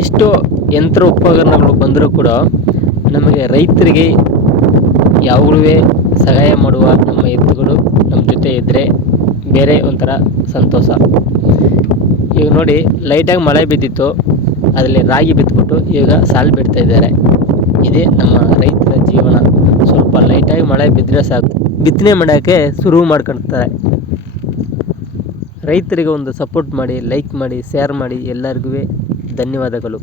ಎಷ್ಟೋ ಯಂತ್ರ ಉಪಕರಣಗಳು ಬಂದರೂ ಕೂಡ ನಮಗೆ ರೈತರಿಗೆ ಯಾವಾಗಲೂ ಸಹಾಯ ಮಾಡುವ ನಮ್ಮ ಎತ್ತುಗಳು ನಮ್ಮ ಜೊತೆ ಇದ್ದರೆ ಬೇರೆ ಒಂಥರ ಸಂತೋಷ. ಈಗ ನೋಡಿ, ಲೈಟಾಗಿ ಮಳೆ ಬಿದ್ದಿತ್ತು, ಅದರಲ್ಲಿ ರಾಗಿ ಬಿತ್ಬಿಟ್ಟು ಈಗ ಸಾಲು ಬಿಡ್ತಾ ಇದ್ದಾರೆ. ಇದೇ ನಮ್ಮ ರೈತರ ಜೀವನ. ಸ್ವಲ್ಪ ಲೈಟಾಗಿ ಮಳೆ ಬಿದ್ದರೆ ಸಾಕು, ಬಿತ್ತನೆ ಮಾಡೋಕ್ಕೆ ಶುರು ಮಾಡ್ಕೊಳ್ತಾರೆ. ರೈತರಿಗೆ ಒಂದು ಸಪೋರ್ಟ್ ಮಾಡಿ, ಲೈಕ್ ಮಾಡಿ, ಶೇರ್ ಮಾಡಿ. ಎಲ್ಲರಿಗೂ ಧನ್ಯವಾದಗಳು.